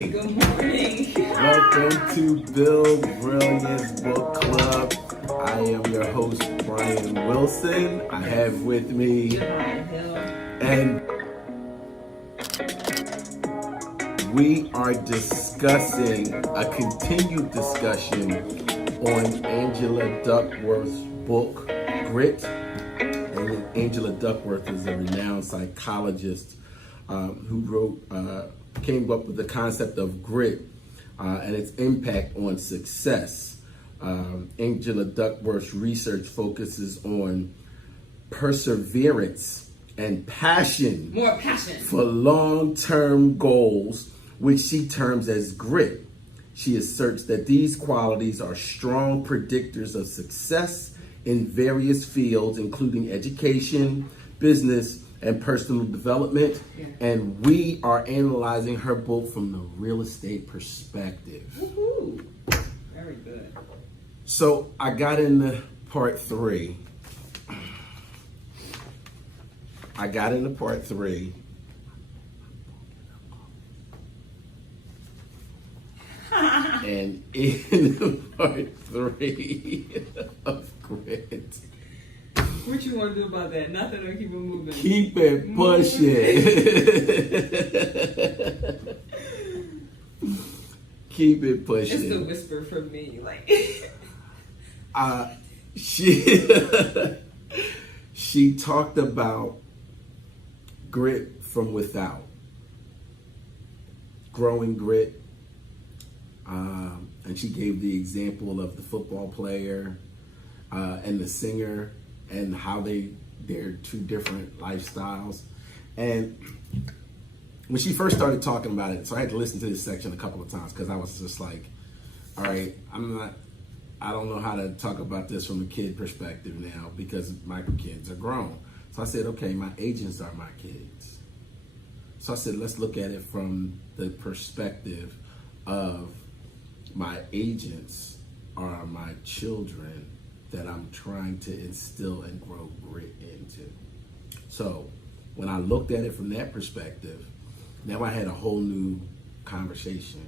Good morning. Welcome to Build Brilliance Book Club. I am your host, Brian Wilson. I have with me, and we are discussing a continued discussion on Angela Duckworth's book, Grit. And Angela Duckworth is a renowned psychologist who came up with the concept of grit and its impact on success. Angela Duckworth's research focuses on perseverance and passion. More passion. For long-term goals, which she terms as grit. She asserts that these qualities are strong predictors of success in various fields, including education, business, and personal development. Yeah. And we are analyzing her book from the real estate perspective. Woohoo! Very good. So I got into part three. And in part three of grit, What you want to do about that? Nothing, or keep it moving? keep it pushing. Keep it pushing. It's the whisper from me, like. She talked about grit from without, growing grit, and she gave the example of the football player and the singer, and how they're two different lifestyles. And when she first started talking about it, so I had to listen to this section a couple of times because I was just like, all right, I don't know how to talk about this from a kid perspective now because my kids are grown. So I said, okay, my agents are my kids. So I said, let's look at it from the perspective of my agents are my children that I'm trying to instill and grow grit into. So when I looked at it from that perspective, now I had a whole new conversation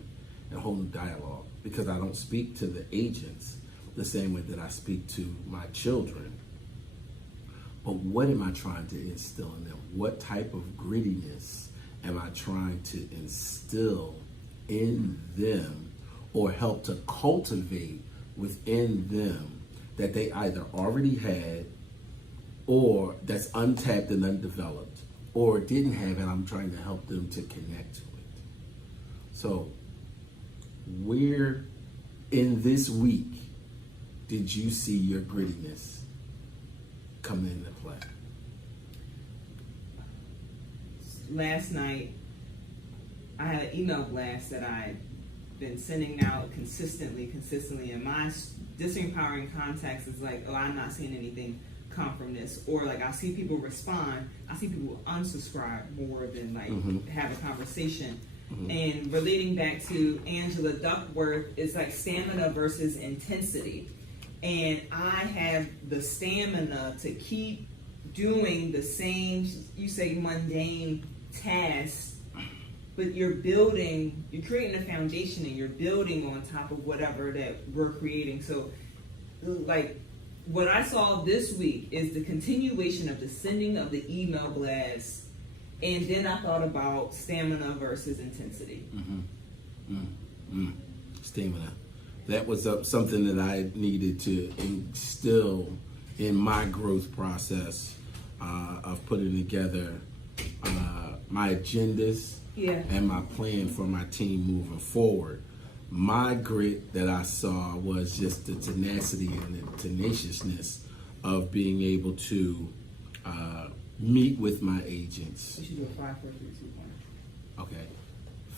and a whole new dialogue, because I don't speak to the agents the same way that I speak to my children. But what am I trying to instill in them? What type of grittiness am I trying to instill in them or help to cultivate within them that they either already had, or that's untapped and undeveloped, or didn't have, and I'm trying to help them to connect to it. So where in this week did you see your grittiness come into play? Last night, I had an email blast that I'd been sending out consistently, and my disempowering context is like, oh, I'm not seeing anything come from this, or like I see people respond, I see people unsubscribe more than like have a conversation. And relating back to Angela Duckworth, it's like stamina versus intensity. And I have the stamina to keep doing the same, you say mundane tasks, but you're creating a foundation, and you're building on top of whatever that we're creating. So like what I saw this week is the continuation of the sending of the email blast. And then I thought about stamina versus intensity. Stamina. That was something that I needed to instill in my growth process of putting together my agendas and my plan for my team moving forward. My grit that I saw was just the tenacity and the tenaciousness of being able to meet with my agents. We should do a 5, 4, 3, 2, 1. Okay.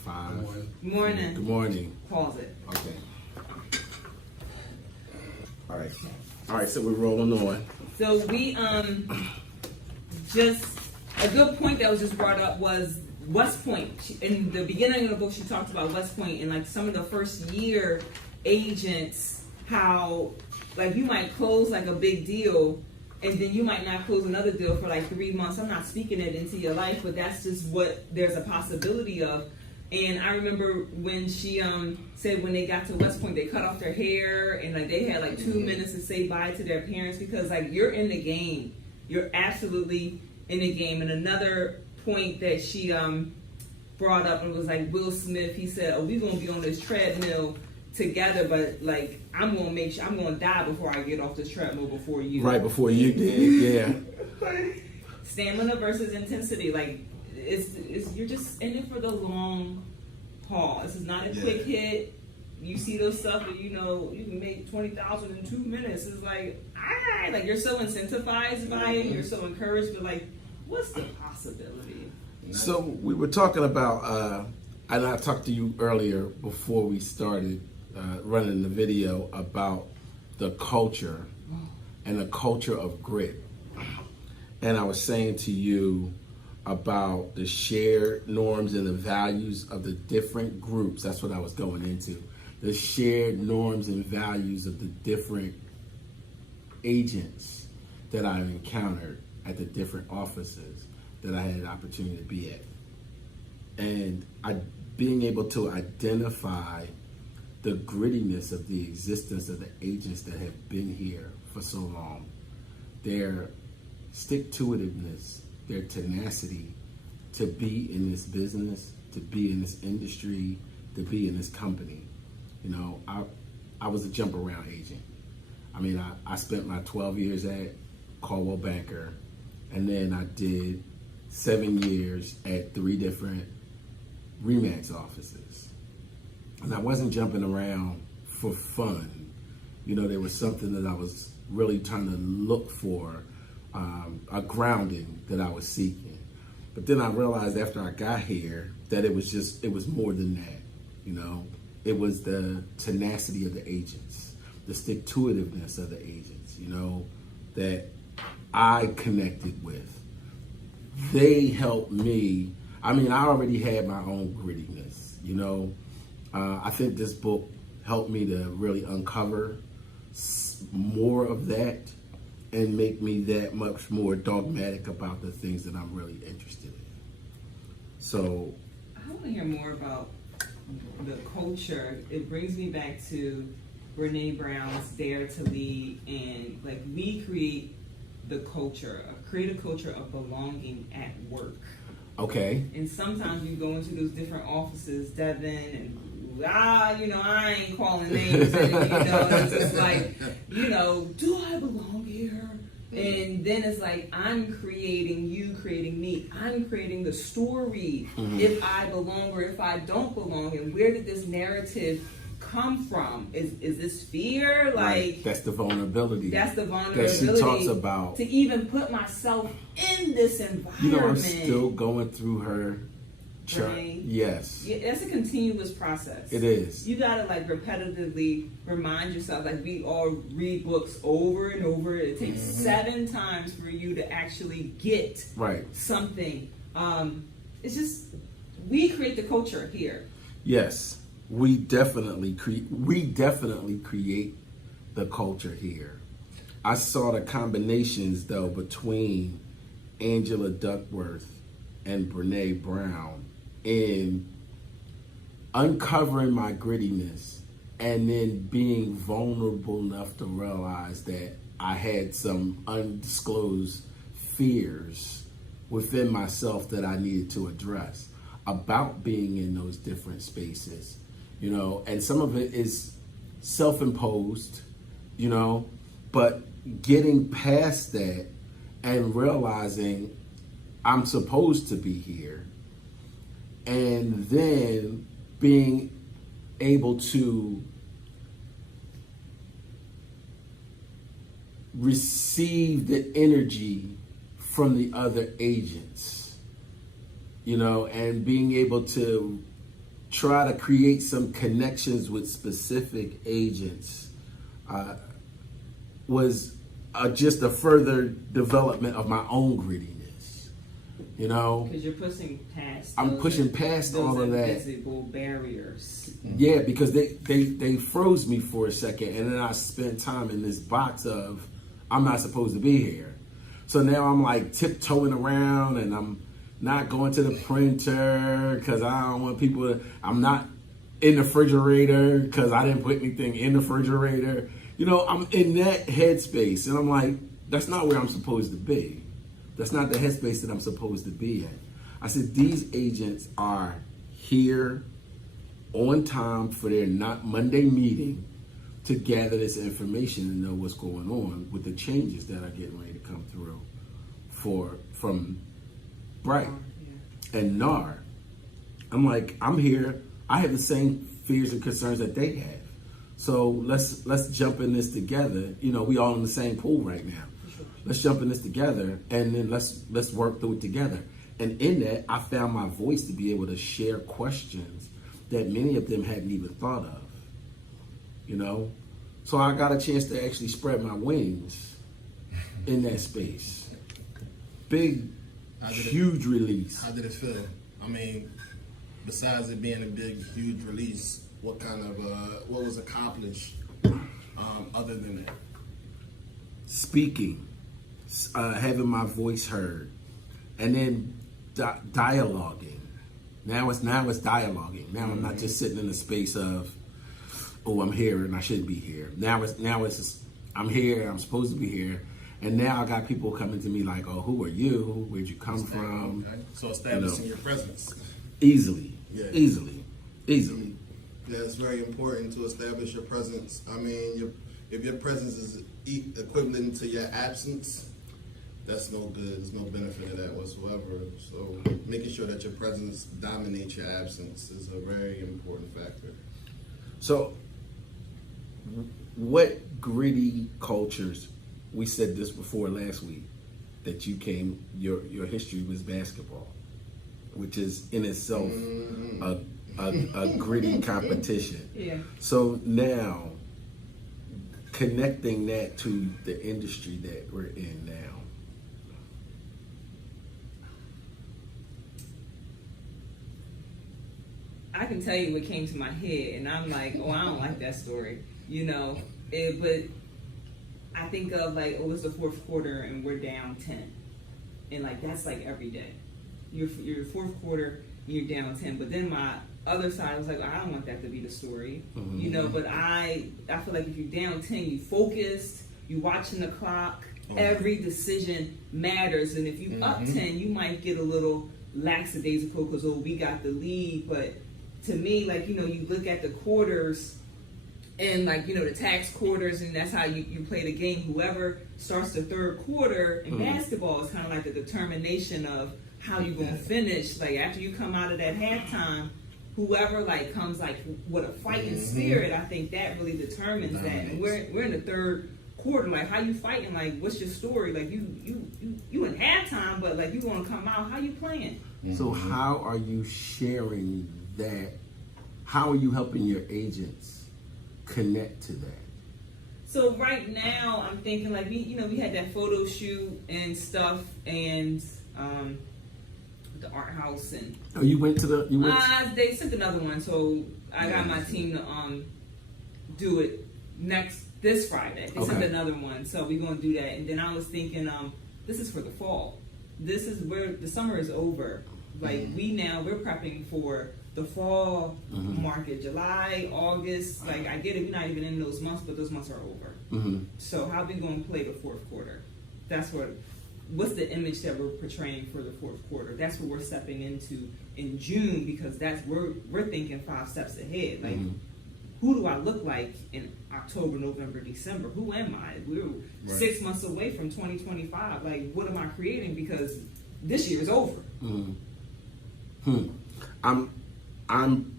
5. Morning. Good morning. Pause it. Okay. All right, so we're rolling on. So we just a good point that was just brought up was West Point. In the beginning of the book, she talked about West Point and like some of the first year agents, how like you might close like a big deal and then you might not close another deal for like 3 months. I'm not speaking it into your life, but that's just what there's a possibility of. And I remember when she said when they got to West Point, they cut off their hair and like they had like 2 minutes to say bye to their parents because like you're in the game. You're absolutely in the game. And another point that she brought up and was like Will Smith, he said, "Oh, we're gonna be on this treadmill together, but like I'm gonna make sure I'm gonna die before I get off this treadmill before you." Right before you did, yeah. Stamina versus intensity, like it's you're just in it for the long haul. This is not a quick hit. You see those stuff and you know you can make 20,000 in 2 minutes. It's like like you're so incentivized by it, you're so encouraged, but like what's the possibility? So we were talking about and I talked to you earlier before we started running the video about the culture and the culture of grit. And I was saying to you about the shared norms and the values of the different groups. That's what I was going into. The shared norms and values of the different agents that I've encountered at the different offices that I had an opportunity to be at. And being able to identify the grittiness of the existence of the agents that have been here for so long, their stick-to-itiveness, their tenacity to be in this business, to be in this industry, to be in this company. You know, I was a jump around agent. I mean, I spent my 12 years at Caldwell Banker, and then I did 7 years at 3 different RE/MAX offices. And I wasn't jumping around for fun. You know, there was something that I was really trying to look for, a grounding that I was seeking. But then I realized after I got here that it was more than that, you know. It was the tenacity of the agents, the stick-to-itiveness of the agents, you know, that I connected with. They helped me. I mean, I already had my own grittiness, you know. I think this book helped me to really uncover more of that and make me that much more dogmatic about the things that I'm really interested in. So I want to hear more about the culture. It brings me back to Brene Brown's Dare to Lead, and like we create the culture, create a culture of belonging at work. Okay. And sometimes you go into those different offices, Devin, and you know, I ain't calling names, and, you know, it's just like, you know, do I belong here? And then it's like, I'm creating, you creating me. I'm creating the story, if I belong or if I don't belong. And where did this narrative come from? Is this fear? Like, right. That's the vulnerability. That's the vulnerability that she talks about. To even put myself in this environment. You know, I'm still going through her chart. Right? Yes. Yeah, that's a continuous process. It is. You gotta like repetitively remind yourself, like we all read books over and over. It takes 7 times for you to actually get something. It's just, we create the culture here. Yes. We definitely create the culture here. I saw the combinations though between Angela Duckworth and Brene Brown in uncovering my grittiness and then being vulnerable enough to realize that I had some undisclosed fears within myself that I needed to address about being in those different spaces, you know, and some of it is self-imposed, you know, but getting past that and realizing I'm supposed to be here, and then being able to receive the energy from the other agents, you know, and being able to try to create some connections with specific agents was just a further development of my own grittiness. You know, because you're pushing past. I'm pushing past all of that. Invisible barriers. Yeah, because they froze me for a second, and then I spent time in this box of I'm not supposed to be here. So now I'm like tiptoeing around, and I'm not going to the printer because I don't want people to, I'm not in the refrigerator because I didn't put anything in the refrigerator. You know, I'm in that headspace, and I'm like, that's not where I'm supposed to be. That's not the headspace that I'm supposed to be at. I said, these agents are here on time for their not Monday meeting to gather this information and know what's going on with the changes that are getting ready to come through from Bright and NAR. I'm like, I'm here. I have the same fears and concerns that they have. So let's jump in this together. You know, we all in the same pool right now. Let's jump in this together, and then let's work through it together. And in that, I found my voice to be able to share questions that many of them hadn't even thought of. You know, so I got a chance to actually spread my wings in that space. Big, huge release. How did it feel? I mean, besides it being a big, huge release, what kind of what was accomplished other than that? Speaking, having my voice heard, and then dialoguing. Now it's dialoguing. Now I'm not just sitting in the space of, oh, I'm here and I shouldn't be here. Now it's just, I'm here, I'm supposed to be here. And now I got people coming to me like, oh, who are you? Where'd you come from? Okay. So establishing your presence. Easily. Yeah. Easily. Yeah, it's very important to establish your presence. I mean, if your presence is equivalent to your absence, that's no good. There's no benefit of that whatsoever. So making sure that your presence dominates your absence is a very important factor. So what gritty cultures, we said this before last week, that you came, your history was basketball, which is in itself a gritty competition. Yeah. So now, connecting that to the industry that we're in now, I can tell you what came to my head, and I'm like, oh, I don't like that story, you know. But I think of like, oh, it's the fourth quarter and we're down 10, and like that's like every day. You're fourth quarter, you're down 10. But then my other side, I was like, I don't want that to be the story, you know. But I feel like if you're down 10, you focused, you watching the clock. Every decision matters, and if you up 10, you might get a little lackadaisical because we got the lead, but to me, like, you know, you look at the quarters and like, you know, the tax quarters, and that's how you play the game. Whoever starts the third quarter in basketball is kind of like the determination of how you're going to finish. Like after you come out of that halftime, whoever like comes like with a fighting spirit, I think that really determines that. And we're in the third quarter. Like how you fighting? Like what's your story? Like you in halftime, but like you want to come out. How you playing? So how are you sharing that? How are you helping your agents connect to that? So right now I'm thinking like we had that photo shoot and stuff, and the art house, and you went to they sent another one, so I got my team to do it this Friday. They sent another one, so we're gonna do that. And then I was thinking this is for the fall. This is where the summer is over. Like we're prepping for the fall market, July, August. Like I get it, we're not even in those months, but those months are over. So how we gonna play the fourth quarter? That's what's the image that we're portraying for the fourth quarter? That's what we're stepping into in June, because we're thinking 5 steps ahead. Like who do I look like in October, November, December? Who am I? We're 6 months away from 2025. Like what am I creating? Because this year is over. I'm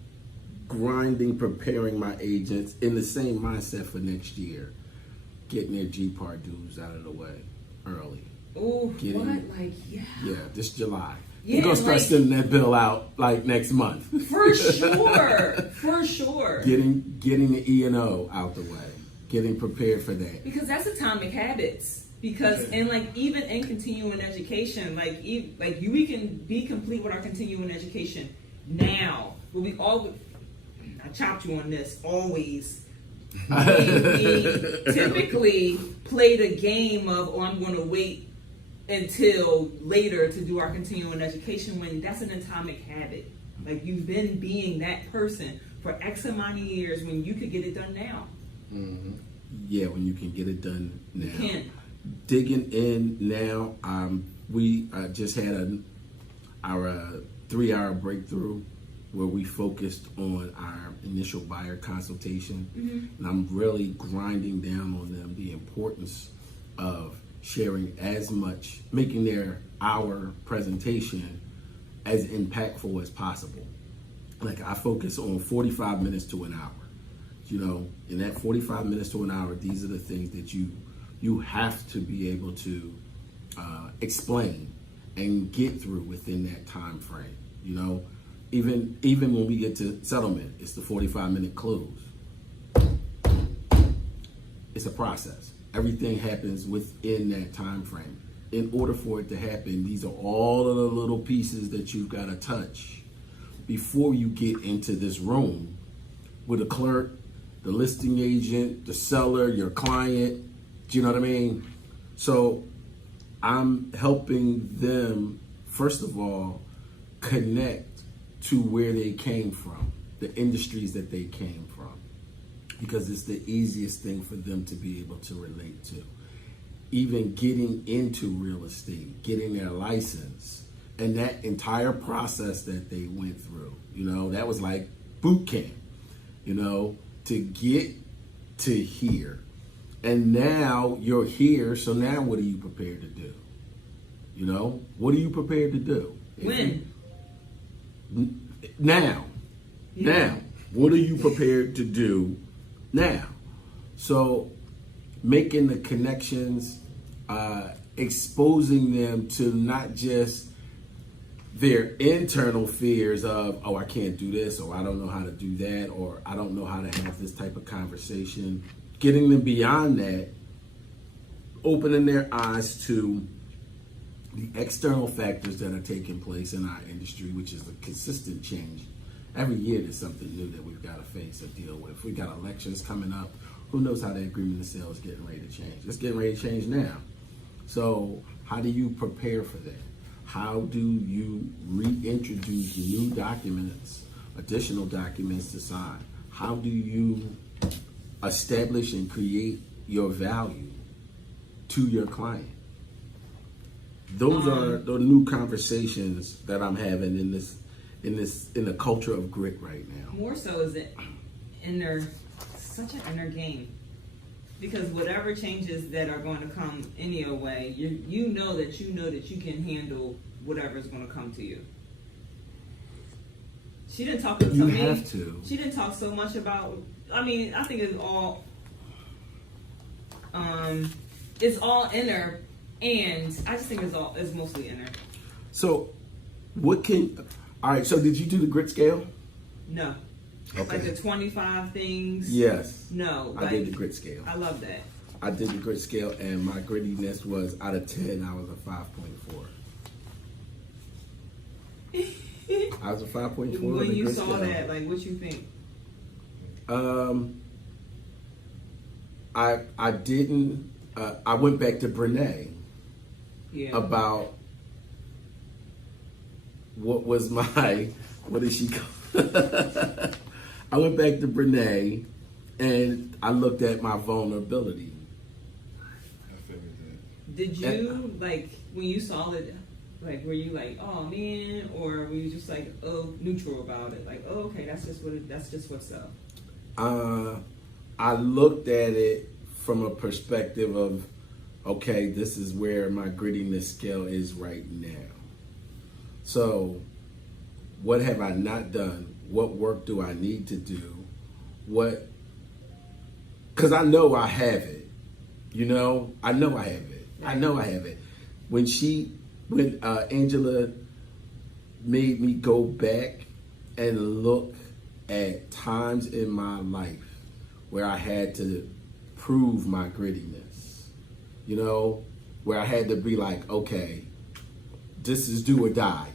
grinding, preparing my agents in the same mindset for next year, getting their GPAR dues out of the way early. Oh, what? Like, yeah. Yeah, this July. Yeah, You're going to start sending that bill out like next month. For sure. For sure. Getting the E&O out the way. Getting prepared for that. Because that's atomic habits. Because, and like even in continuing education, like we can be complete with our continuing education now. But we I chopped you on this, always. We typically play the game of, I'm going to wait until later to do our continuing education, when that's an atomic habit. Like, you've been being that person for X amount of years when you could get it done now. Mm-hmm. Yeah, when you can get it done now. You can. Digging in now, we just had our 3-hour breakthrough where we focused on our initial buyer consultation. And I'm really grinding down on them the importance of sharing as much, making our presentation as impactful as possible. Like, I focus on 45 minutes to an hour. You know, in that 45 minutes to an hour, these are the things that you have to be able to explain and get through within that time frame. You know, even when we get to settlement, it's the 45-minute close. It's a process. Everything happens within that time frame. In order for it to happen, these are all of the little pieces that you've got to touch before you get into this room with a clerk, the listing agent, the seller, your client. Do you know what I mean? So I'm helping them, first of all, connect to where they came from, the industries that they came from, because it's the easiest thing for them to be able to relate to. Even getting into real estate, getting their license, and that entire process that they went through, you know, that was like boot camp, you know, to get to here. And now you're here, so now what are you prepared to do? You know, what are you prepared to do? When? Now. Yeah. Now. What are you prepared to do now? So making the connections, exposing them to not just their internal fears of, oh, I can't do this, or I don't know how to do that, or I don't know how to have this type of conversation. Getting them beyond that, opening their eyes to the external factors that are taking place in our industry, which is a consistent change. Every year there's something new that we've got to face or deal with. We've got elections coming up. Who knows how the agreement of sale is getting ready to change? It's getting ready to change now. So how do you prepare for that? How do you reintroduce new documents, additional documents to sign? How do you establish and create your value to your client? Those are the new conversations that I'm having in the culture of grit right now. More so is it such an inner game, because whatever changes that are going to come in your way, you know that you can handle whatever is going to come to you. She didn't talk to me. You have to. She didn't talk so much about. I mean, I think it's all inner. And I just think it's mostly inner. So, all right, so did you do the grit scale? No. Okay. Like the 25 things? Yes. No. I did the grit scale. I love that. I did the grit scale, and my grittiness was, out of 10, I was a 5.4. I was a 5.4. When you saw that, like, what you think? I didn't, I went back to Brene. Yeah. About what was what did she call? I went back to Brene and I looked at my vulnerability. I figured that. Did you, like, when you saw it, like, were you like, oh man, or were you just like, oh, neutral about it? Like, oh, okay, that's just what's up. I looked at it from a perspective of, okay, this is where my grittiness scale is right now. So, what have I not done? What work do I need to do? Because I know I have it. You know, I know I have it. I know I have it. When Angela made me go back and look at times in my life where I had to prove my grittiness. You know, where I had to be like, okay, this is do or die.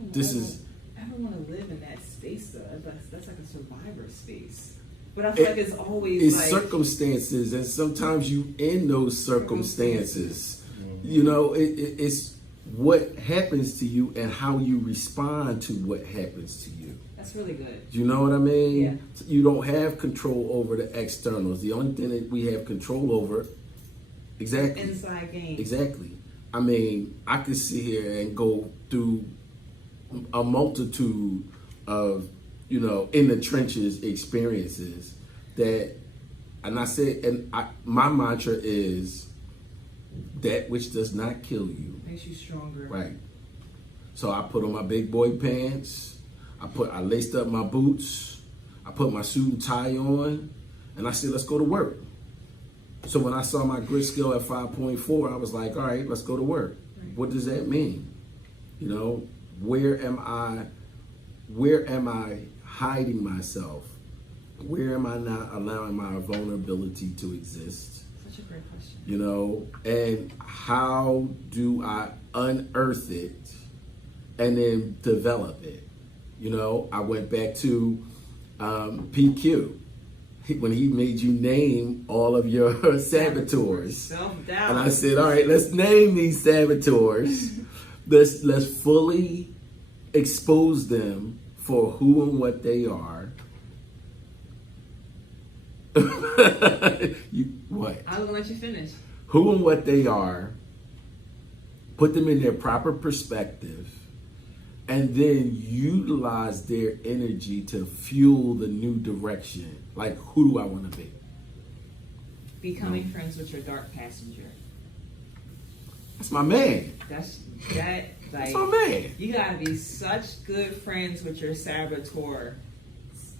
I don't want to live in that space though. That's like a survivor space. But I feel like it's always it's like circumstances, and sometimes you in those circumstances You know, it's what happens to you and how you respond to what happens to you. That's really good. You know what I mean? Yeah. You don't have control over the externals. The only thing that we have control over, exactly. Inside game. Exactly. I mean, I could sit here and go through a multitude of, you know, in the trenches experiences that, and I said, and my mantra is that which does not kill you Makes you stronger. right. So I put on my big boy pants. I laced up my boots. I put my suit and tie on, and I said, let's go to work. So when I saw my grit skill at 5.4, I was like, all right, let's go to work. Right. What does that mean? You know, where am I hiding myself? Where am I not allowing my vulnerability to exist? Such a great question. You know, and how do I unearth it and then develop it? You know, I went back to PQ when he made you name all of your saboteurs. Self-doubt. And I said, all right, let's name these saboteurs. let's fully expose them for who and what they are. What? I was gonna let you finish. Who and what they are, put them in their proper perspective, and then utilize their energy to fuel the new direction. Like, who do I want to be? Becoming friends with your dark passenger. That's my man. That's That's my man. You gotta be such good friends with your saboteur,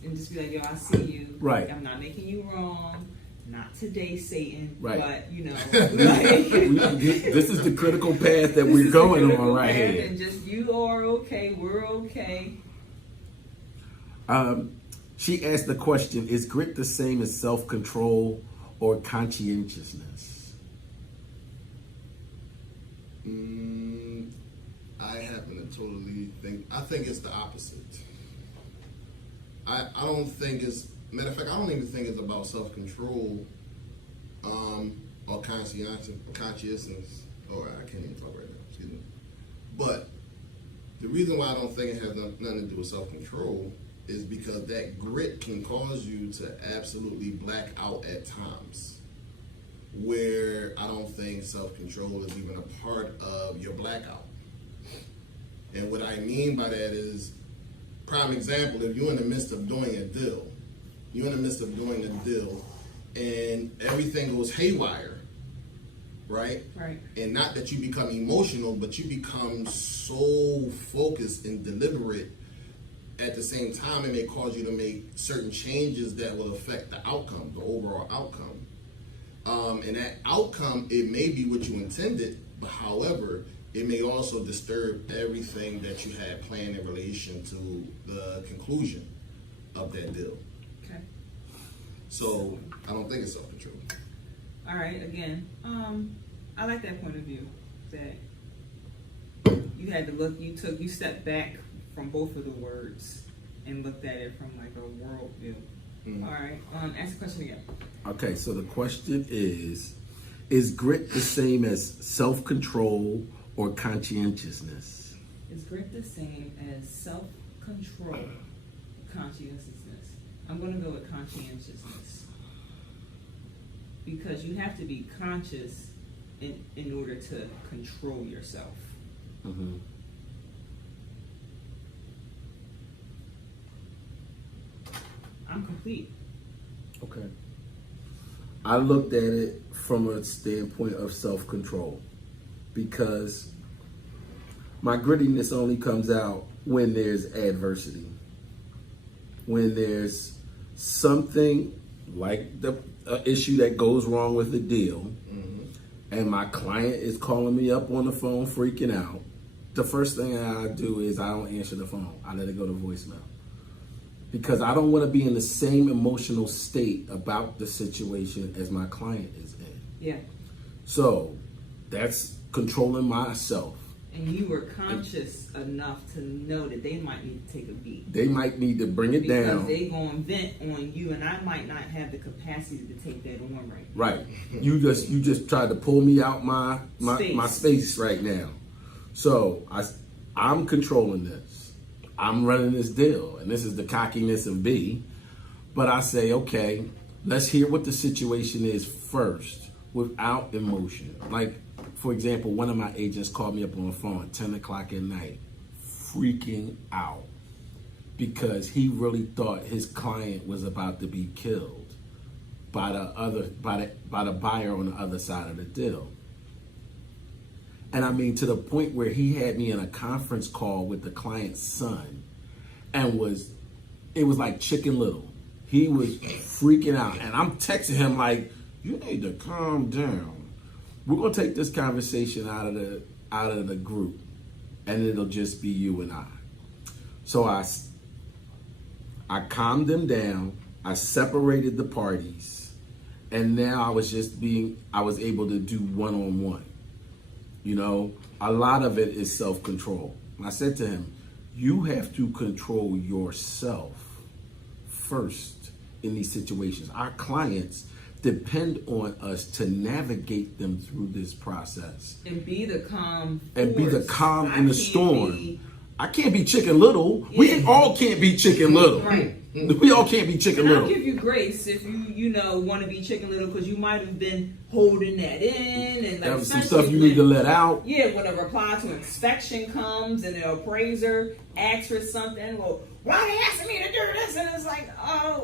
and just be like, yo, I see you. Right. I'm not making you wrong. Not today, Satan. Right. But you know, like, This is the critical path that we're going on right here. And just you are okay. We're okay. She asked the question, is grit the same as self-control or conscientiousness? I happen to totally I think it's the opposite. I don't think it's, matter of fact, I don't even think it's about self-control or consciousness, or I can't even talk right now, excuse me. But the reason why I don't think it has nothing to do with self-control is because that grit can cause you to absolutely black out at times, where I don't think self-control is even a part of your blackout. And what I mean by that is, prime example, if you're in the midst of doing a deal, and everything goes haywire, right? Right. And not that you become emotional, but you become so focused and deliberate at the same time, it may cause you to make certain changes that will affect the outcome, the overall outcome. And that outcome, it may be what you intended, but however, it may also disturb everything that you had planned in relation to the conclusion of that deal. Okay. So I don't think it's self-control. All right. Again, I like that point of view. That you had to look. You stepped back from both of the words and looked at it from like a world view. Mm-hmm. All right. Ask the question again. Okay. So the question is grit the same as self-control or conscientiousness? Is grit the same as self-control, conscientiousness? I'm going to go with conscientiousness. Because you have to be conscious in order to control yourself. Mm-hmm. I'm complete. Okay. I looked at it from a standpoint of self-control, because my grittiness only comes out when there's adversity. When there's something like the issue that goes wrong with the deal, mm-hmm. and my client is calling me up on the phone freaking out, the first thing I do is I don't answer the phone. I let it go to voicemail. Because I don't want to be in the same emotional state about the situation as my client is in. Yeah. So that's controlling myself. And you were conscious enough to know that they might need to take a beat. They might need to bring it because down. they gonna vent on you, and I might not have the capacity to take that on right. Right. You just tried to pull me out my space right now. So I'm controlling this. I'm running this deal, and this is the cockiness of B. But I say, okay, let's hear what the situation is first, without emotion. Like, for example, one of my agents called me up on the phone at 10 o'clock at night, freaking out, because he really thought his client was about to be killed by the buyer on the other side of the deal. And I mean, to the point where he had me in a conference call with the client's son, and it was like Chicken Little. He was freaking out, and I'm texting him like, "You need to calm down. We're gonna take this conversation out of the group, and it'll just be you and I." So I calmed them down. I separated the parties, and now I was able to do one-on-one. You know, a lot of it is self-control. I said to him, you have to control yourself first in these situations. Our clients depend on us to navigate them through this process. And be the calm force. And be the calm in the storm. I can't be Chicken Little. Yeah. We all can't be Chicken Little. Right. We all can't be Chicken Little. I'll give you grace if you want to be Chicken Little, because you might have been holding that in, and like, that was some stuff you need to let out. Yeah, when a reply to inspection comes and the appraiser asks for something, well, why they asking me to do this? And it's like, oh,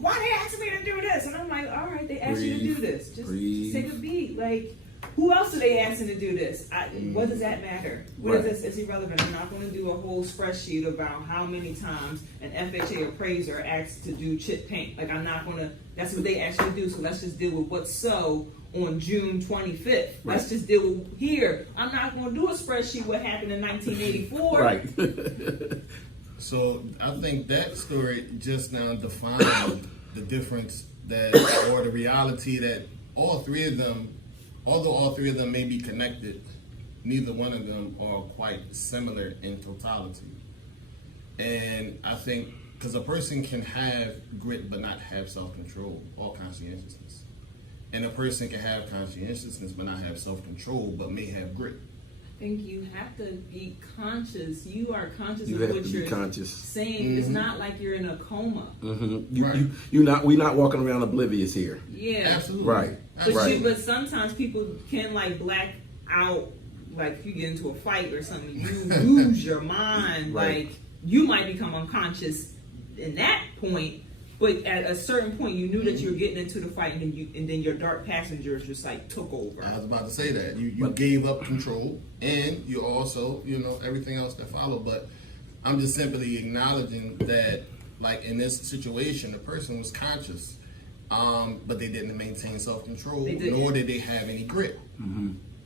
why they asking me to do this? And I'm like, all right, they asked you to do this. Just take a beat. Like, who else are they asking to do this? What does that matter? What is this? It's irrelevant. I'm not going to do a whole spreadsheet about how many times an FHA appraiser asked to do chip paint. Like, I'm not going to. That's what they actually do. So let's just deal with what's so on June 25th. Right. Let's just deal with here. I'm not going to do a spreadsheet what happened in 1984. Right. So I think that story just now defined the difference or the reality that all three of them, although all three of them may be connected, neither one of them are quite similar in totality. And I think because a person can have grit but not have self-control or conscientiousness. And a person can have conscientiousness but not have self-control but may have grit. I think you have to be conscious. You are conscious You of have what to be you're conscious. saying. Mm-hmm. It's not like you're in a coma. Mm-hmm. We're not walking around oblivious here. Yeah. Absolutely. Right. But sometimes people can like black out. Like if you get into a fight or something, you lose your mind. Right. Like you might become unconscious in that point. But at a certain point, you knew that you were getting into the fight, and then your dark passengers just like took over. I was about to say that you gave up control, and you also everything else that followed. But I'm just simply acknowledging that, like in this situation, the person was conscious, but they didn't maintain self-control, nor did they have any grit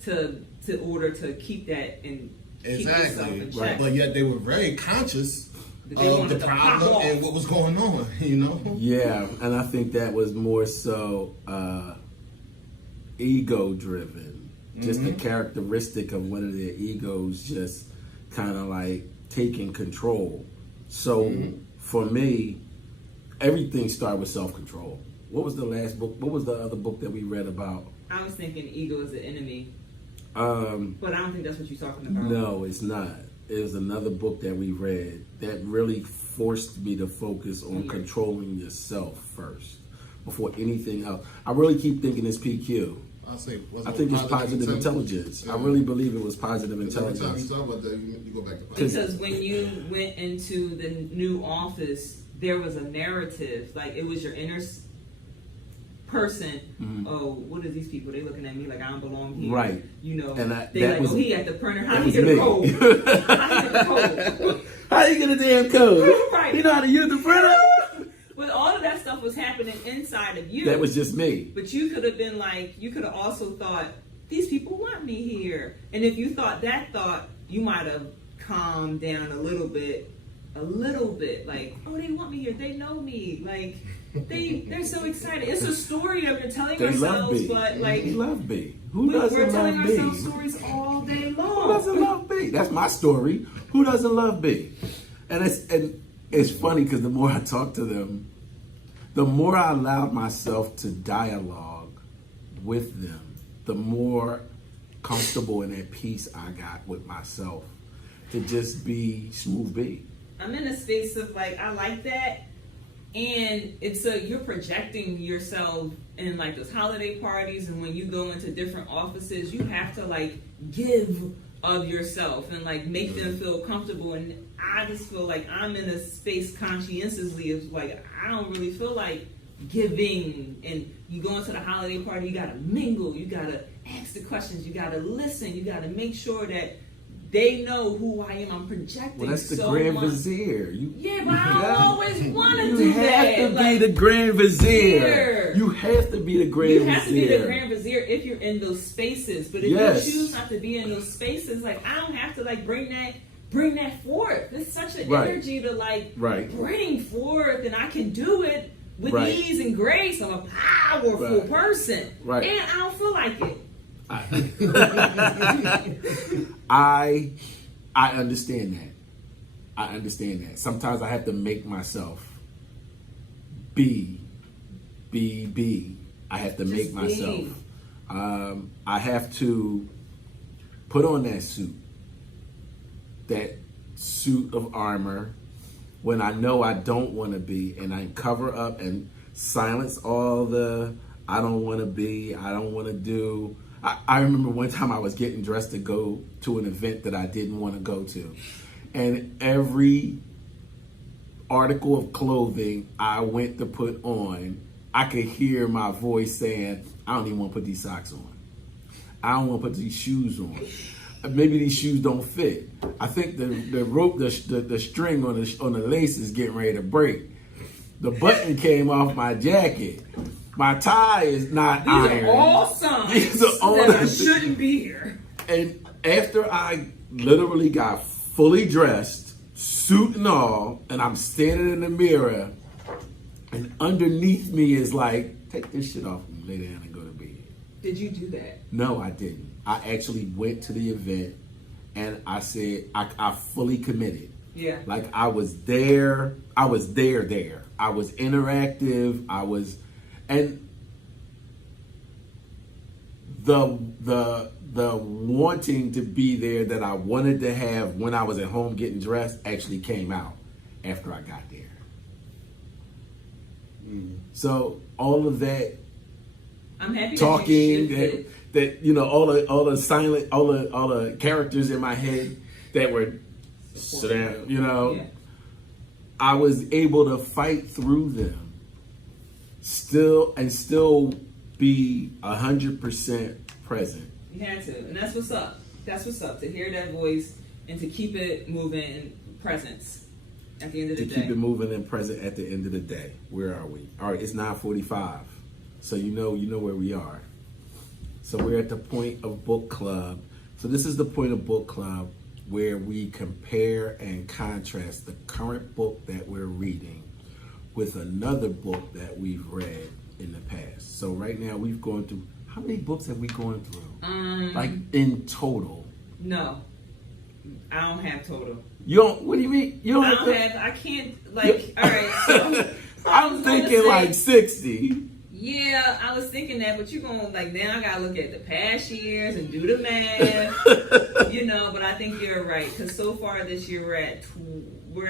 to order to keep that and keep yourself in check. Right. But yet they were very conscious of the problem and what was going on, Yeah, and I think that was more so ego driven. Just the characteristic of one of their egos just kind of like taking control. So for me, everything started with self-control. What was the last book? What was the other book that we read about? I was thinking ego is the enemy. But I don't think that's what you're talking about. No, it's not. It was another book that we read that really forced me to focus on controlling yourself first before anything else. I really keep thinking it's PQ. I think it's positive intelligence. I really believe it was positive intelligence. Every time you talk about that, you go back to because when you went into the new office, there was a narrative. Like it was your inner person. Oh, what are these people? They looking at me like I don't belong here. Right. And they like, he at the printer. How he get a code? How you get a damn code? Right. You know how to use the printer? But all of that stuff was happening inside of you. That was just me. But you could have been like, you could have also thought, these people want me here. And if you thought that thought, you might have calmed down a little bit a little bit like, oh, they want me here, they know me, like they're so excited. It's a story that we're telling They love ourselves, B. but like They love B. Who doesn't we're love telling B? ourselves stories all day long. Who doesn't love B? That's my story. Who doesn't love B? And it's funny because the more I talk to them, the more I allowed myself to dialogue with them, the more comfortable and at peace I got with myself to just be smooth B. I'm in a space of like, I like that. And it's you're projecting yourself in like those holiday parties, and when you go into different offices, you have to like give of yourself and like make them feel comfortable. And I just feel like I'm in a space conscientiously of like, I don't really feel like giving. And you go into the holiday party, you gotta mingle, you gotta ask the questions, you gotta listen, you gotta make sure that they know who I am. I'm projecting. Well, that's the so Grand much. Vizier. Yeah, but I don't always want to do You that. have to be Like, the Grand Vizier. here. You have to be the Grand you Vizier. have to be the Grand Vizier if you're in those spaces. But if Yes. you choose not to be in those spaces, like I don't have to like bring that forth. It's such an Right. energy to like Right. bring forth, and I can do it with Right. ease and grace. I'm a powerful Right. person, Right. and I don't feel like it. I understand that. I understand that. Sometimes I have to make myself be. I have to Just make be. myself. I have to put on that suit of armor when I know I don't want to be, and I cover up and silence all the I don't want to be, I don't want to do. I remember one time I was getting dressed to go to an event that I didn't want to go to. And every article of clothing I went to put on, I could hear my voice saying, I don't even want to put these socks on. I don't want to put these shoes on. Maybe these shoes don't fit. I think the rope, the string on the lace is getting ready to break. The button came off my jacket. My tie is not ironed. These are all signs These are all that I the- shouldn't be here. And after I literally got fully dressed, suit and all, and I'm standing in the mirror, and underneath me is like, take this shit off and lay down and go to bed. Did you do that? No, I didn't. I actually went to the event and I said, I fully committed. Yeah. Like I was there. I was there. I was interactive. And the wanting to be there that I wanted to have when I was at home getting dressed actually came out after I got there. So all of that I'm happy talking, that you shifted. that you know, all the silent, all the characters in my head that were sit down, you know. Yeah. I was able to fight through them, still be 100% present. You had to, and that's what's up. That's what's up, to hear that voice and to keep it moving, presence at the end of the To day. keep it moving and present at the end of the day. Where are we? All right, it's 9:45, so you know where we are. So we're at the point of book club. So this is the point of book club where we compare and contrast the current book that we're reading with another book that we've read in the past. So right now we've gone through, how many books have we gone through? Like in total? No, I don't have total. You don't, what do you mean? You don't I don't have, have, I can't, like, all right, so. I'm thinking say, like 60. Yeah, I was thinking that, but you're going to, like, now I got to look at the past years and do the math, you know, but I think you're right, because so far this year we're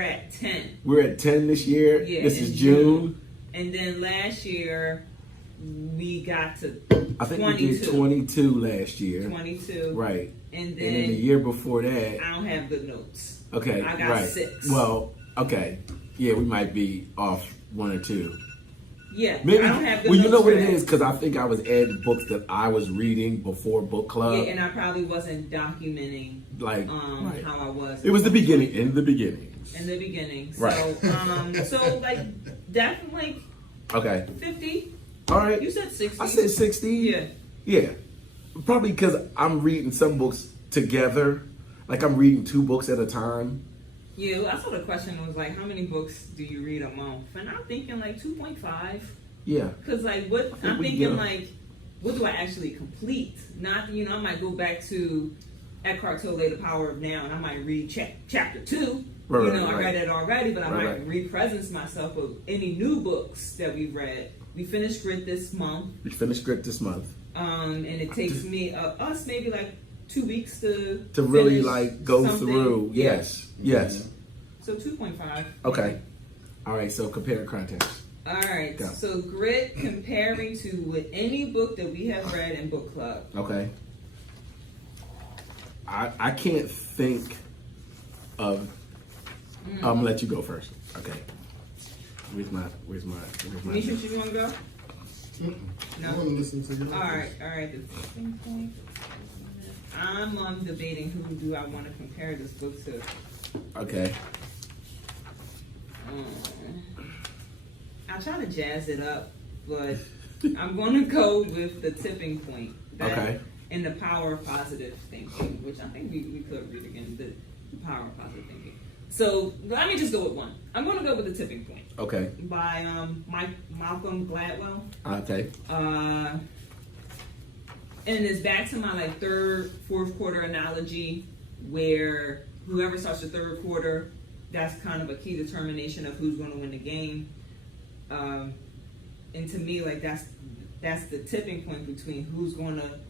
at 10. We're at 10 this year. Yeah, This in is June. And then last year, we got to I think 22. we did 22 last year. 22. Right. And And then the then year before that. I don't have good notes. Okay. I got right. 6. Well, okay. Yeah, we might be off 1 or 2. Yeah, Maybe. I don't have good Well, you notes know for what it that. is? Because I think I was adding books that I was reading before book club. Yeah, and I probably wasn't documenting Like, right. how I was. It was the beginning. In the beginning. In the beginning. Right. So like definitely Okay. 50. All right. You said 60. I said 60. Yeah. Yeah. Probably because I'm reading some books together. Like I'm reading 2 books at a time. Yeah, I saw the question was like, how many books do you read a month? And I'm thinking like 2.5. Yeah. Because like what I'm we thinking get 'em. like, what do I actually complete? Not I might go back to Eckhart Tolle, The Power of Now, and I might read chapter 2. Right, I right. read it already, but I Right, might right. re-presence myself with any new books that we've read. We finished Grit this month, We finished Grit this month. and it takes us maybe like 2 weeks to really finish like go something. through. Yes. Yes. So 2.5. Okay. All right. So compare and contrast. All right. Go. So Grit comparing to with any book that we have read in book club. Okay. I can't think of. I'm gonna let you go first. Okay. Where's my Nisha, you want to go? I want to listen to you. All right. The tipping point. I'm debating who do I want to compare this book to. Okay. I try to jazz it up, but I'm going to go with The Tipping Point. Okay. And The Power of Positive Thinking, which I think we could read again. The Power of Positive Thinking. So let me just go with one. I'm going to go with The Tipping Point. Okay. By Malcolm Gladwell. Okay. And it's back to my like fourth quarter analogy, where whoever starts the third quarter, that's kind of a key determination of who's going to win the game. And to me, like that's the tipping point between who's going to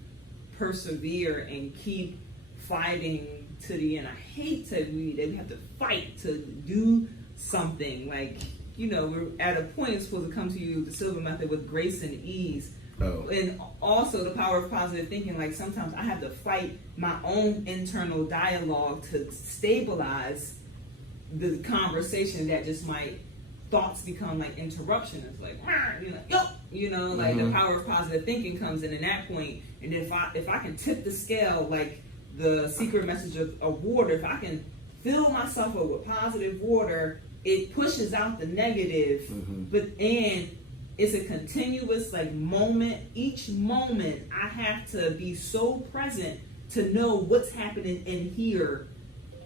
persevere and keep fighting to the end. I hate that we have to fight to do something. Like, we're at a point it's supposed to come to you, the Silver Method, with grace and ease. Oh. And also the power of positive thinking. Like sometimes I have to fight my own internal dialogue to stabilize the conversation that just might thoughts become like interruption. It's like, like the power of positive thinking comes in that point. And if I can tip the scale, like the secret message of water, if I can fill myself up with positive water, it pushes out the negative. And it's a continuous like moment. Each moment I have to be so present to know what's happening in here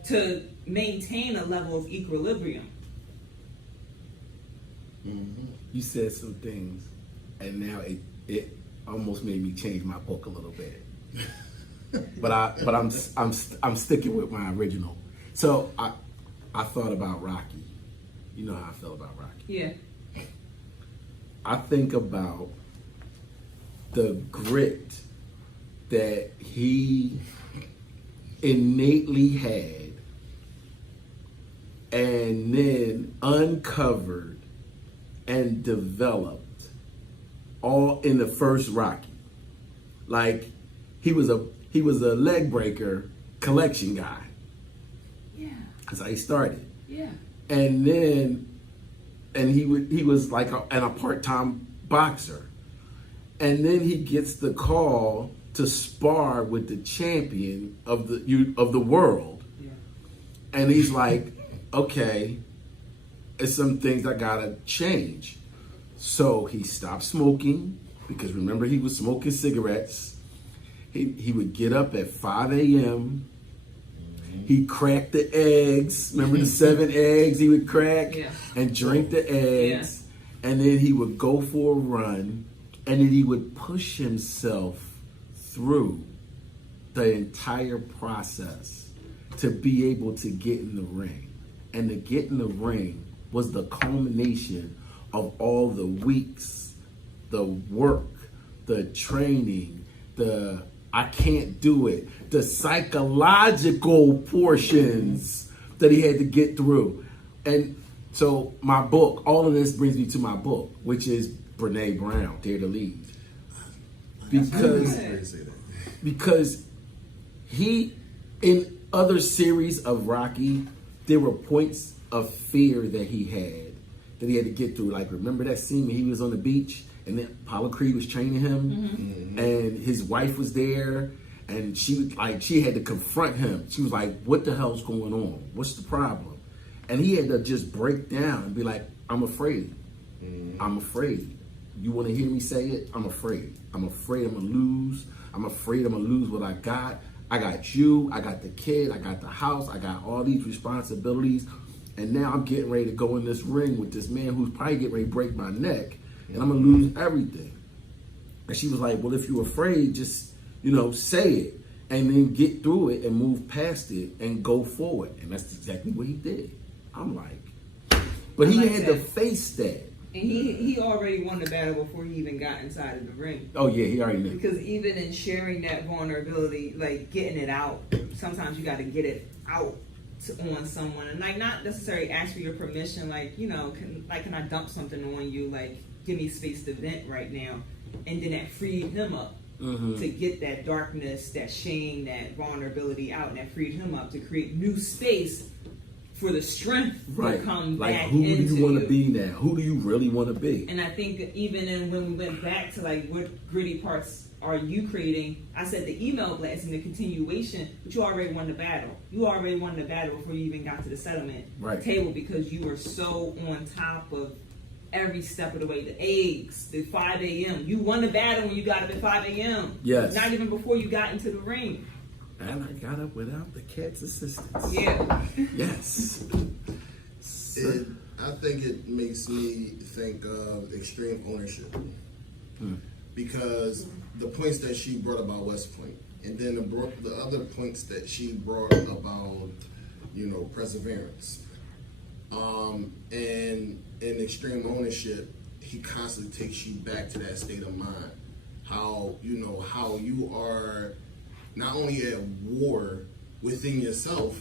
to maintain a level of equilibrium. You said some things, and now it almost made me change my book a little bit. but I'm sticking with my original. So I thought about Rocky. You know how I feel about Rocky. Yeah. I think about the grit that he innately had, and then uncovered and developed all in the first Rocky. Like he was a leg breaker collection guy. Yeah. That's how he started. Yeah. And then he was like a part-time boxer. And then he gets the call to spar with the champion of the world. Yeah. And he's like, okay, it's some things I gotta change. So he stopped smoking, because remember he was smoking cigarettes. He would get up at 5 a.m. He cracked the eggs. Remember the 7 eggs he would crack? Yeah. And drink the eggs. Yeah. And then he would go for a run. And then he would push himself through the entire process to be able to get in the ring. And to get in the ring was the culmination of all the weeks, the work, the training, the I can't do it, the psychological portions that he had to get through. And so my book, all of this brings me to my book, which is Brene Brown, Dare to Lead. Because he, in other series of Rocky, there were points of fear that he had to get through. Like, remember that scene when he was on the beach and then Apollo Creed was training him, and his wife was there, and she had to confront him. She was like, "What the hell's going on? What's the problem?" And he had to just break down and be like, "I'm afraid. I'm afraid. You want to hear me say it? I'm afraid. I'm afraid I'm gonna lose. I'm afraid I'm gonna lose what I got. I got you, I got the kid, I got the house, I got all these responsibilities, and now I'm getting ready to go in this ring with this man who's probably getting ready to break my neck, and I'm gonna lose everything. And she was like, well, if you're afraid, just, say it, and then get through it and move past it and go forward. And that's exactly what he did. I'm like, but he had to face that. And he already won the battle before he even got inside of the ring. Oh yeah, he already knew. Because even in sharing that vulnerability, like getting it out, sometimes you got to get it out on someone, and like not necessarily ask for your permission. Like can I dump something on you? Like give me space to vent right now, and then that freed him up to get that darkness, that shame, that vulnerability out, and that freed him up to create new space for the strength to come back who into do you want to be now? Who do you really want to be? And I think even when we went back to like what gritty parts are you creating, I said the email blast and the continuation, but you already won the battle. You already won the battle before you even got to the settlement table, because you were so on top of every step of the way. The eggs, the 5 a.m. You won the battle when you got up at 5 a.m. Yes. Not even before you got into the ring. And I got up without the cat's assistance. Yeah. Yes. I think it makes me think of extreme ownership. Because the points that she brought about West Point, and then the other points that she brought about, perseverance. And in extreme ownership, he constantly takes you back to that state of mind. How you are not only at war within yourself,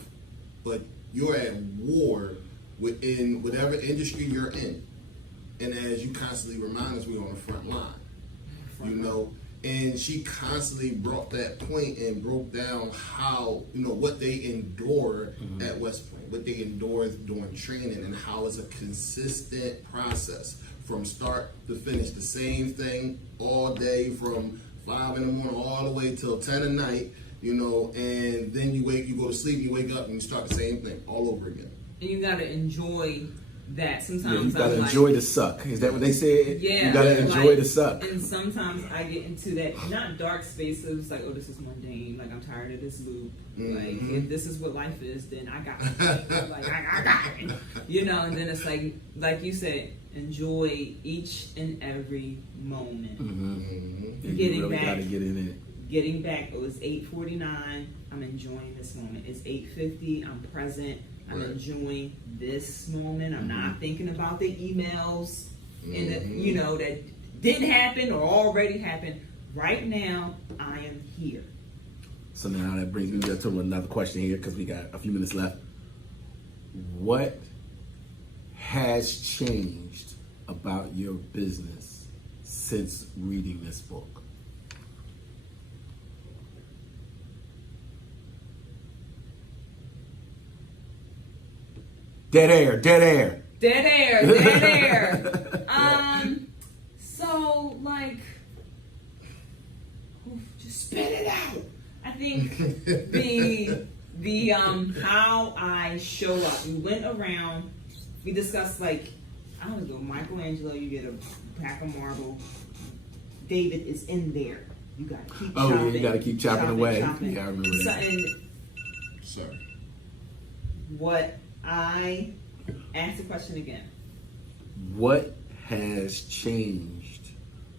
but you're at war within whatever industry you're in. And as you constantly remind us, we're on the front line, and she constantly brought that point and broke down how, what they endure at West Point, what they endure during training, and how it's a consistent process from start to finish. The same thing all day from 5 in the morning all the way till 10 at night, and then you go to sleep, you wake up, and you start the same thing all over again. And you gotta enjoy that. Sometimes you gotta enjoy the suck. Is that what they said? Yeah. You gotta enjoy the suck. And sometimes I get into that not dark space of like, oh, this is mundane. Like I'm tired of this loop. Like if this is what life is, then I got it. Like I got it. And then it's like you said, enjoy each and every moment. You really gotta get in it. Getting back, it was 8:49. I'm enjoying this moment. It's 8:50. I'm present. I'm enjoying this moment. I'm not thinking about the emails and that didn't happen or already happened. Right now, I am here. So now that brings me to another question here, because we got a few minutes left. What has changed about your business since reading this book? Dead air. So just spit it out. I think the how I show up. We went around. We discussed I don't know, Michelangelo. You get a pack of marble. David is in there. You gotta keep chopping. Yeah, you gotta keep chopping away. Chopping. Yeah, I remember that. Sorry. What I ask the question again. What has changed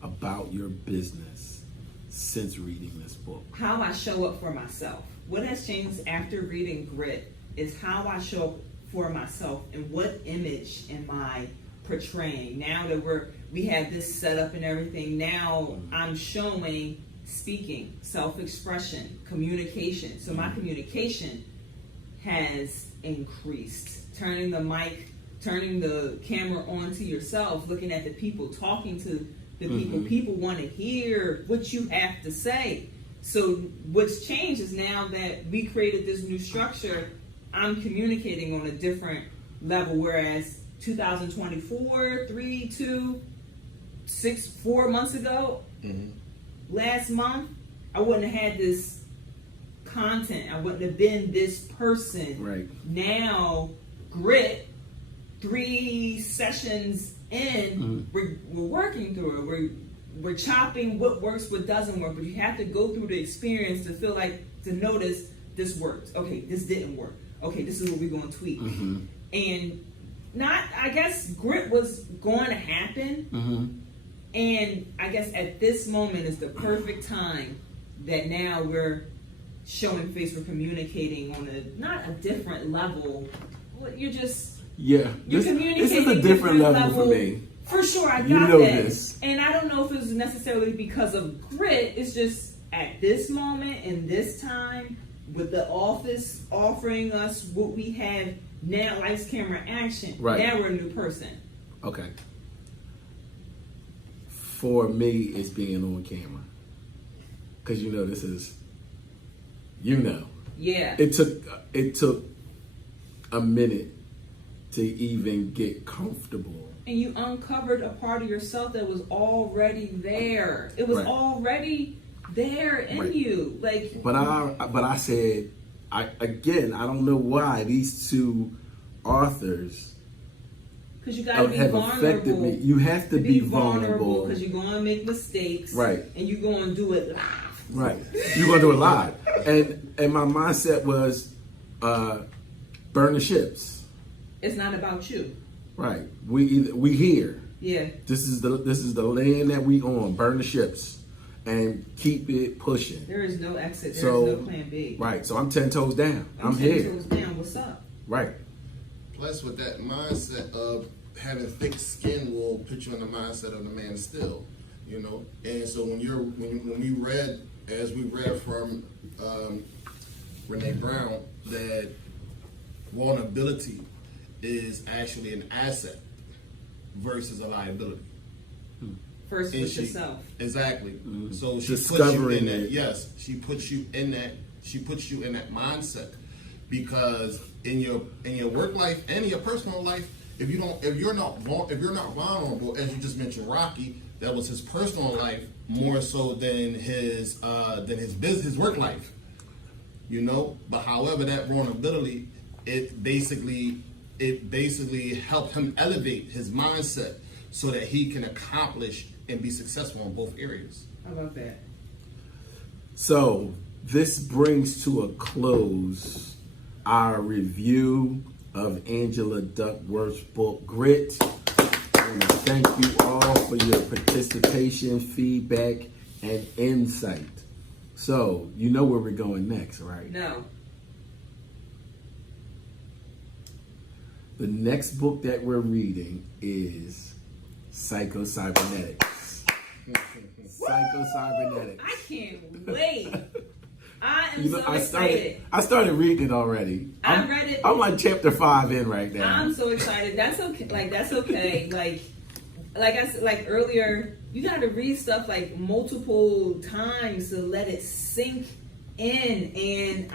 about your business since reading this book? How I show up for myself. What has changed after reading Grit is how I show up for myself and what image am I portraying. Now that we have this set up and everything, now I'm showing speaking, self-expression, communication. So my communication has increased. Turning the mic, turning the camera on to yourself, looking at the people, talking to the people. People want to hear what you have to say. So what's changed is now that we created this new structure, I'm communicating on a different level, whereas 2024, 4 months ago, last month, I wouldn't have had this content. I wouldn't have been this person. Right. Now, Grit, 3 sessions in, we're working through it. we're chopping what works, what doesn't work, but you have to go through the experience to feel like, to notice this worked. Okay, this didn't work. Okay, this is what we're going to tweak. And not, I guess grit was going to happen. And I guess at this moment is the perfect time that now we're showing face, we're communicating on not a different level. You're just, you're communicating. This is a different level for me. For sure, I got you know that. This. And I don't know if it was necessarily because of grit. It's just at this moment and this time, with the office offering us what we have now, lights, camera, action. Right. Now we're a new person. Okay. For me, it's being on camera. Because this is, Yeah. It took a minute to even get comfortable. And you uncovered a part of yourself that was already there. It was already there in you. Like, but I said, I don't know why these two authors because you got to be have vulnerable. affected me. You have to be vulnerable because you're going to make mistakes, right? And you're going to do it live, right? You're going to do it live, and my mindset was burn the ships. It's not about you. Right. We here. Yeah. This is the land that we on. Burn the ships and keep it pushing. There is no exit. There is no plan B. Right. So I'm 10 toes down. I'm 10 here. toes down. What's up? Right. Plus, with that mindset of having thick skin will put you in the mindset of the man of steel, And so when we read, as we read from Renee Brown, that vulnerability is actually an asset versus a liability. First with yourself. Exactly. So she puts you in that. Yes, she puts you in that. She puts you in that mindset because in your work life and in your personal life, if you're not vulnerable, as you just mentioned, Rocky, that was his personal life more so than his work life. But however, that vulnerability, it basically helped him elevate his mindset so that he can accomplish and be successful in both areas. How about that? So this brings to a close our review of Angela Duckworth's book, Grit. And thank you all for your participation, feedback, and insight. So you know where we're going next, right? No. The next book that we're reading is Psycho-Cybernetics. Psycho-Cybernetics. I can't wait. I am so excited. I started reading it already. I read it. I'm like chapter 5 in right now. I'm so excited. That's okay. That's okay. Like I said, like earlier, you got to read stuff like multiple times to let it sink in. And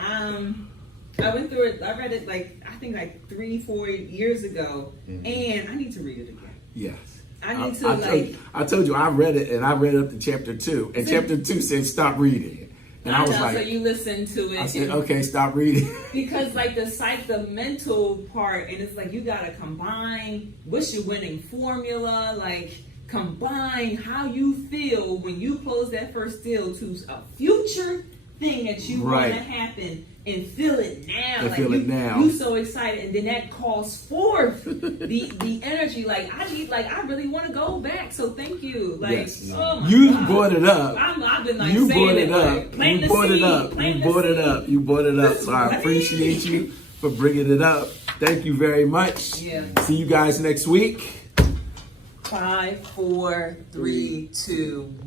I went through it. I read it I think 3-4 years ago, and I need to read it again. Yes. I need to I told you I read it, and I read up to chapter 2, and chapter 2 said stop reading it, and I was like, so you listen to it. I said, okay, stop reading. Because the mental part, and it's you gotta combine what's your winning formula, combine how you feel when you close that first deal to a future thing that you want to happen. And feel it now. You so excited, and then that calls forth the energy. I really want to go back. So thank you. Yes. Oh my you God. brought it up. I've been you saying brought it up. You brought it up. You brought it up. You brought it up. So I appreciate you for bringing it up. Thank you very much. Yeah. See you guys next week. 5, 4, 3, 2.